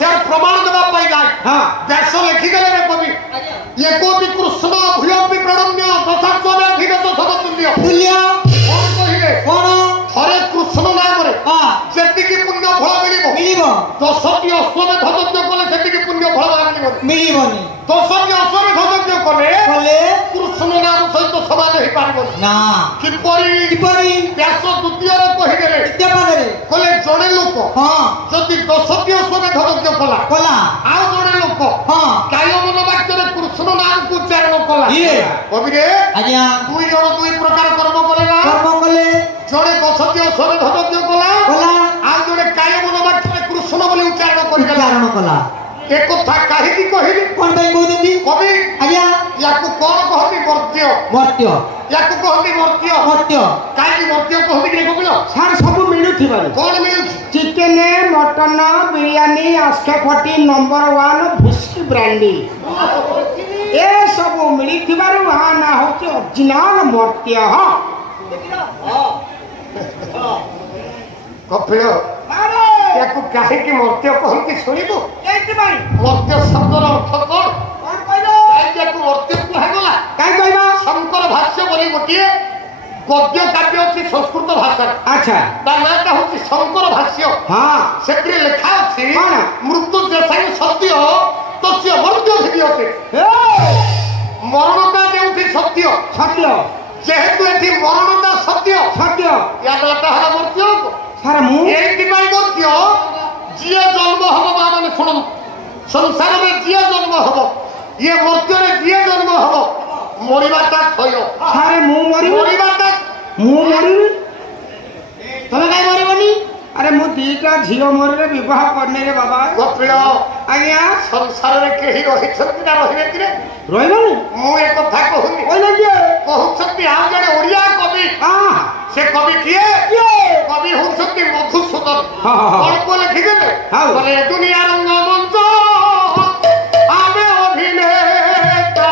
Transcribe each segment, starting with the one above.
से प्रमाण देवा पाई जाए हां व्यास लिखिदेले रे कवि ये कोपि कृष्ण भूयोपि प्रणम्य तथात्वमे अधिगत सबतुल्य तुल्य कोन कहिले कोन थरे कृष्ण नाम रे हां जेति की पुण्य फल मिलिबो 10টি अश्वमेध यज्ञ कले सेति की पुण्य फल मिलिबनी 10টি अश्वमेध यज्ञ कले कृष्ण नाम सहित समान हे पारबो ना किपरि व्यास द्वितीय रे कहिदेले विद्यापदरे कले जणे लोक हां जति 10टी अश्वमेध यज्ञ कला आ जणे लोक हां काय मन वाक्य रे कृष्ण नाम को उच्चारण कला ये कवि रे आज्ञा दुई जण दुई प्रकार कर्म करेला कर्म कले जणे 10टी अश्वमेध यज्ञ कला आ जणे काय मन वाक्य रे कृष्ण बोली उच्चारण कला एक कथा काहिकी कहिली कोन भाई कहउती कवि आज्ञा याकु कोन कहती मर्त्य याकु कहती मर्त्य काई मर्त्य कहती कि कहिलो सार सब मिलुथिबानी कोन मिलु चिकेन मटन बिरयानी आस्केफटी नंबर 1 विस्की ब्रांडी ए सब मिलिथिबारु हा ना होची ओरिजिनल मर्त्य कपिलो अरे याकु काहिकी मर्त्य कहती सुनिबो एति भाई मर्त्य शब्दर अर्थ कोन कहलो काई याकु मर्त्य कहगला काई कहबा शंकर भाष्य बोली गोटिए गद्य काव्य अछि संस्कृत भाषा अच्छा ता नाटा होछि शंकर भाष्य हां सेक्रे लेखा अछि कोन मृत्यु जैसा सत्य तस्य मर्त्य भिडियोते मरणता जेउथि सत्य जेहेतु एठी मरणता सत्य या नाटा हला मर्त्य सारा मु एति बाय मर्त्य जिया जन्म हबो माने सुन संसार में जिया जन्म हबो ये मर्त्य रे जिया जन्म हबो मरिबाटा थयो सारे मरिबाटा मु मरि तमे काई मरिबनी अरे मु दीटा झियो मोरे विवाह करने रे बाबा गोपिल आज्ञा संसार रे केही रहि छथि ना रहिबे कि रे रहिबनी मु एक कथा कहूनी ओइना जे कहउछथि आ जने ओडिया कवि से कवि किए कवि होउछथि मधुसूदन कोन को लिखि देले बोले दुनिया रंग मंच आमे अभिनेता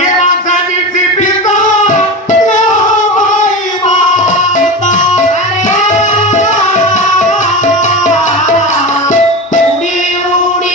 ये राजनी जीविता भाई माता उड़ी उड़ी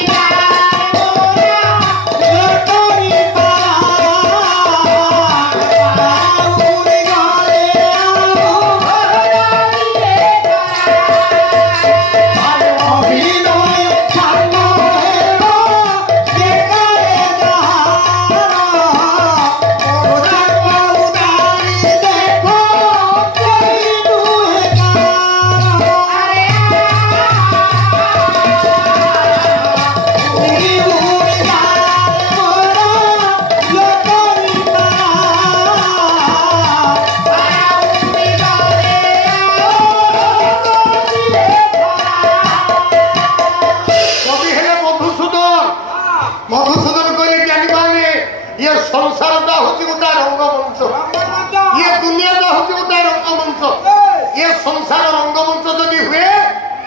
संसार रंगमंच जदि हुए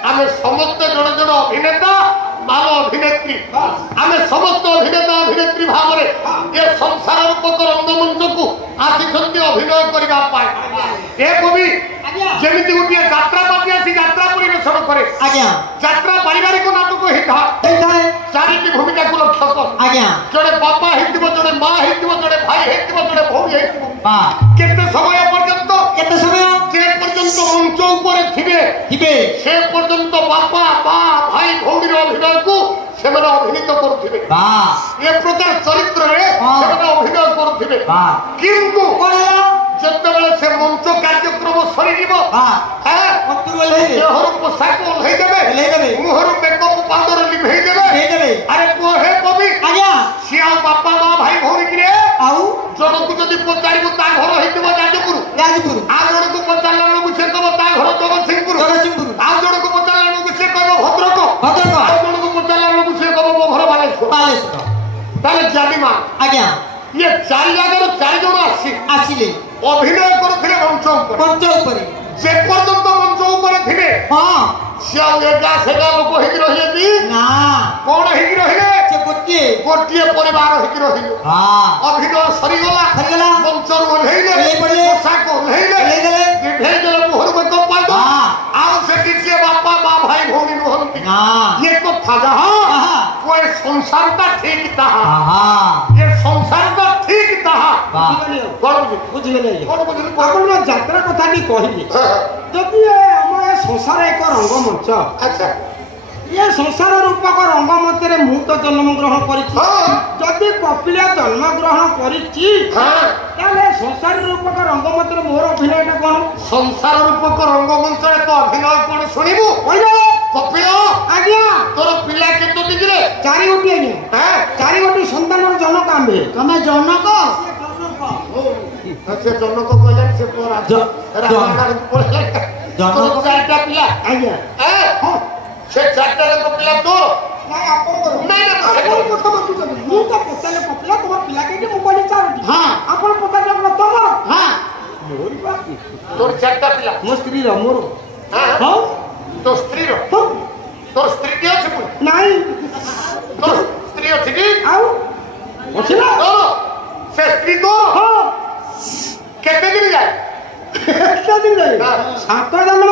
आमे समस्त जन जन अभिनेता माल अभिनेत्री आमे समस्त अभिनेता अभिनेत्री भाव में ये संसार रूपक रंगमंच को आसिछन्ति अभिनय करबा पाए ए कवि जेमिति गोटे यात्रा पार्टी आसी यात्रा परिवेशन करे आज्ञा यात्रा पारिवारिक नाटक हेता चारिटी भूमिका को लक्ष्य कर आज्ञा जड़े बापा हेतिबो जड़े मां हेतिबो जड़े भाई हेतिबो जड़े भौणी हेतिबो केते समय पर्यंत जे पर्यंत मंच ऊपर थिबे से पर्यंत बापा मां भाई भौणी अभिनय को सेमना अभिनीत करुथिबे ये प्रकार चरित्र रे सेमना अभिनय करुथिबे किंतु जतबेले से मंच कार्यक्रम सरी जीवो देहर पोशाक ओल्है देबे मुहर मेकअप पाउडर लिभै देबे अरे को हे कवि सिया बापा मां भाई भौणी कि रे आउ जनकु जदि पचारिबो ता घर हेतिबो जाजपुर आ जनकु पचारला लोक से कहबो ता घर जगतसिंहपुर आ जनकु पचारला लोक से कहबो भद्रक आ जनकु पचारला लोक से कहबो मो घर बालेश्वर ताले जानिमा आज्ञा ये चारि जगह चारि जण आसिले अभिनय करुथिले मंच ऊपर जे पर्यंत मंच ऊपर थिबे सिया एगा सेगा लोक हेकि रहिए कि ना कोन हेकि रहिले से गोटिए परिवार हेकि रहिले अभिनय सरीगला मंच ओल्हैले पोशाक ओल्हैले निभे देले मुहर में कप पाइदो आउ से किसे बापा मां भाई भौणी ना ये तो था कोई संसार का ठीक था ये संसार का ठीक था যাত্রা কথাটি কহিলে যদি আমার সংসার এক রঙ্গমঞ্চ আচ্ছা ये संसार रूपक रंगमंच मु तो जन्म ग्रहण करी कपिला जन्म ग्रहण करी संसार रूपक रंगमंच मोर अभिनय कौन संसार रूपक रंगमंच तो अभिनय कौन शुणु कपिल आज्ञा तोर पिला केतोटी रे 4 गोटी आज्ञा 4 गोटी संतान जनक आंबे तमे जनक से जनक कहले से पोरा रामायण पढ़ले जनक चारटा पिला आज्ञा से चारटा रे पिला तोर नहीं आपन करो नहीं आपन को सब तू मु तो पोताले कपिला तोर पिला के मु बोली चारटी हां आपन पोताले तोमर हां मोर बाकी तोर चारटा पिला मो स्त्री रो मोर हां तो स्त्री रो तो स्त्री के अछि नहीं तो स्त्री अछि की आउ अछि ना तो से स्त्री तो हां केते दिन जाय केते दिन जाय 7 जन्म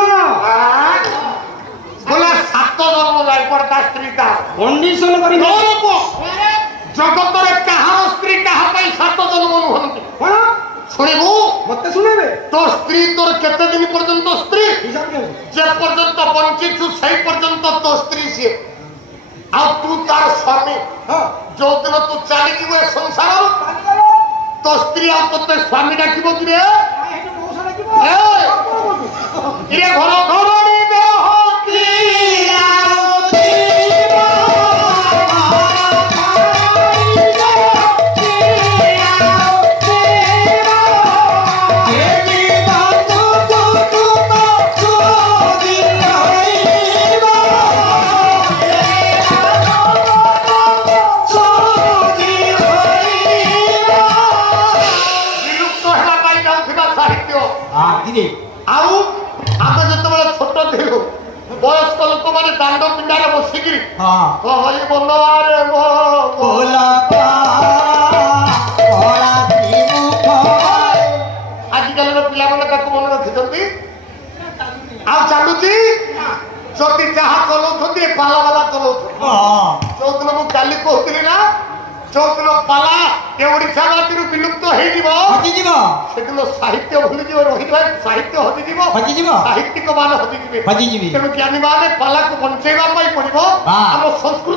बोला 7 जन्म जाय पड़ता स्त्री का कंडीशन करी जगत रे कहार स्त्री कहा पई 7 जन्म होनती कोन सुनिबू मते सुनेबे तो स्त्री तोर केते दिन पर्यंत स्त्री हिसाब के जे पर्यंत बंची छु सही पर्यंत तो स्त्री से आ तू तार स्वामी हां जो दिन तू चली जीवे संसार तो स्त्री आ तो स्वामी डाकिबो कि रे हेटो मौसा डाकिबो ए घर घरणी देह की आउ आमे जतबेले छोट थिलु वयस्क लोक माने दांड पिंडारे बसिकिरी हां कहली बोलो रे मो बोला बोला मुख आजि कल पिला माने ताको मन रखितंती आ चालुची जति चाहा चलौथंती पाला वाला चलौथंती हां चौदन मु काली कहतिली ना चौदन पाला ए ओडिसा माटिरु विलुप्त हेई जीवो हटि जीवो सेदिन साहित्य भूली जीवो रहिबा साहित्य हटि जीवो साहित्यिक मान हटि जीवे तेणु ज्ञानी माने पाला को बंचेबा पाई पड़िबो हम संस्कृत